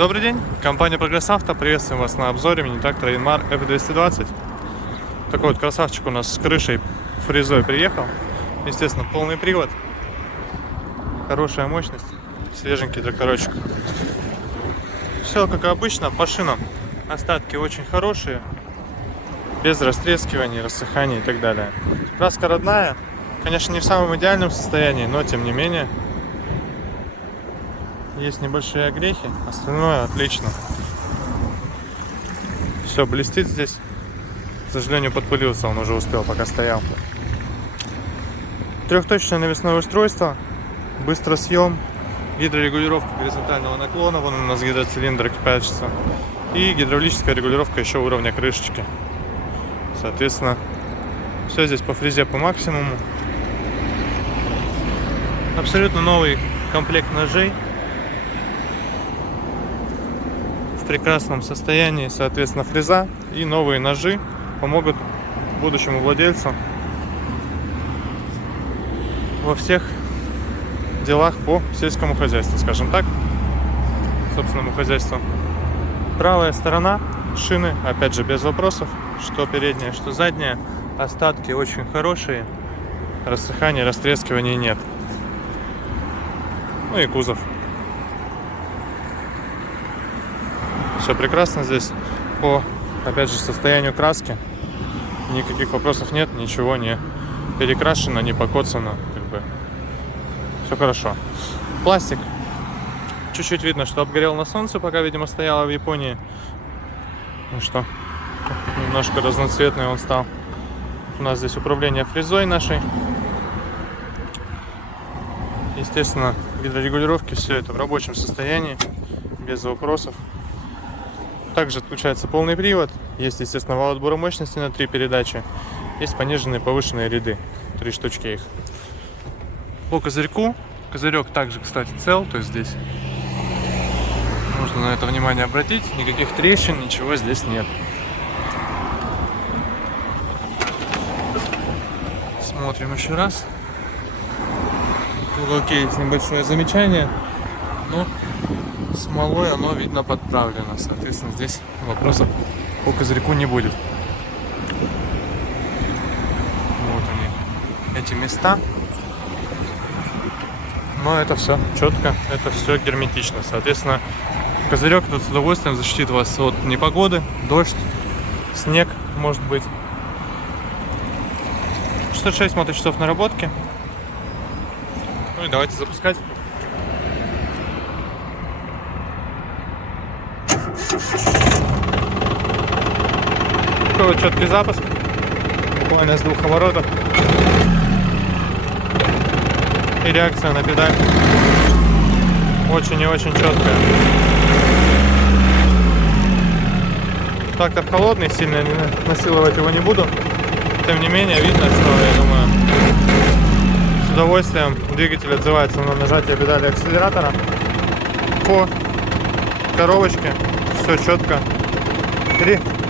Добрый день, компания Прогресс Авто, приветствуем вас на обзоре мини-трактора Yanmar F220. Такой вот красавчик у нас с крышей фрезой приехал. Естественно, полный привод, хорошая мощность, свеженький тракторочек. Все как обычно, по шинам остатки очень хорошие, без растрескиваний, рассыханий и так далее. Краска родная, конечно, не в самом идеальном состоянии, но тем не менее. Есть небольшие огрехи, остальное отлично. Все блестит здесь. К сожалению, подпылился, он уже успел, пока стоял. Трехточное навесное устройство, быстросъем, гидрорегулировка горизонтального наклона, вон у нас гидроцилиндр кипячится, и гидравлическая регулировка еще уровня крышечки. Соответственно, все здесь по фрезе по максимуму. Абсолютно новый комплект ножей. В прекрасном состоянии, соответственно, фреза и новые ножи помогут будущему владельцу во всех делах по сельскому хозяйству, скажем так, собственному хозяйству. Правая сторона шины, опять же, без вопросов, что передняя, что задняя, остатки очень хорошие, рассыхания, растрескивания нет. Ну и кузов. Все прекрасно здесь по, опять же, состоянию краски. Никаких вопросов нет, ничего не перекрашено, не покоцано, как бы все хорошо. Пластик. Чуть-чуть видно, что обгорел на солнце, пока, видимо, стояла в Японии. Ну что, немножко разноцветный он стал. У нас здесь управление фрезой нашей. Естественно, гидрорегулировки, все это в рабочем состоянии, без вопросов. Также отключается полный привод. Есть, естественно, вал отбора мощности на 3 передачи. Есть пониженные и повышенные ряды. 3 штучки их. По козырьку. Козырек также, кстати, цел. То есть здесь нужно на это внимание обратить. Никаких трещин, ничего здесь нет. Смотрим еще раз. В уголке есть небольшое замечание. Но смолой оно, видно, подправлено. Соответственно, здесь вопросов по козырьку не будет. Вот они, эти места. Но это все четко, это все герметично. Соответственно, козырек тут с удовольствием защитит вас от непогоды, дождь, снег, может быть. 66 моточасов наработки. Ну и давайте запускать. Такой вот четкий запуск, буквально с 2 оборотов, и реакция на педаль очень и очень четкая. Трактор холодный, сильно насиловать его не буду, тем не менее видно, что, я думаю, с удовольствием двигатель отзывается на нажатие педали акселератора. По коробочке все четко.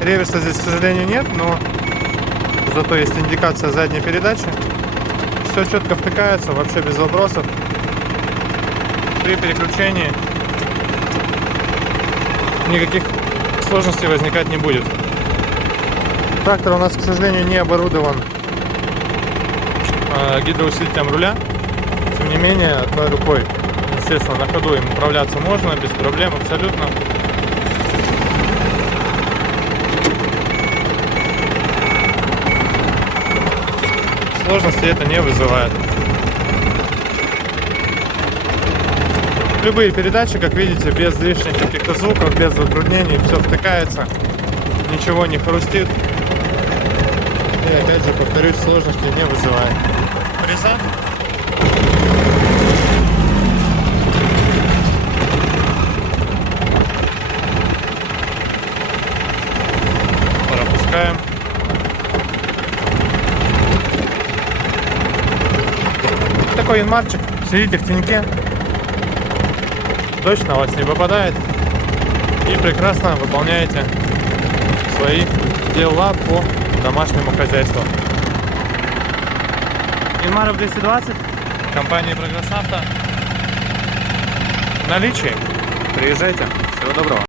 Реверса здесь, к сожалению, нет, но зато есть индикация задней передачи. Все четко втыкается, вообще без вопросов. При переключении никаких сложностей возникать не будет. Трактор у нас, к сожалению, не оборудован гидроусилителем руля. Тем не менее, одной рукой, естественно, на ходу им управляться можно, без проблем абсолютно. Сложности это не вызывает. Любые передачи, как видите, без лишних каких-то звуков, без затруднений, все втыкается, ничего не хрустит. И опять же, повторюсь, сложности не вызывает. Фреза. Пропускаем. Такой янмарчик, сидите в теньке, дождь на вас не попадает и прекрасно выполняете свои дела по домашнему хозяйству. Yanmar F220, компания Прогресс Авто. В наличии Приезжайте. Всего доброго.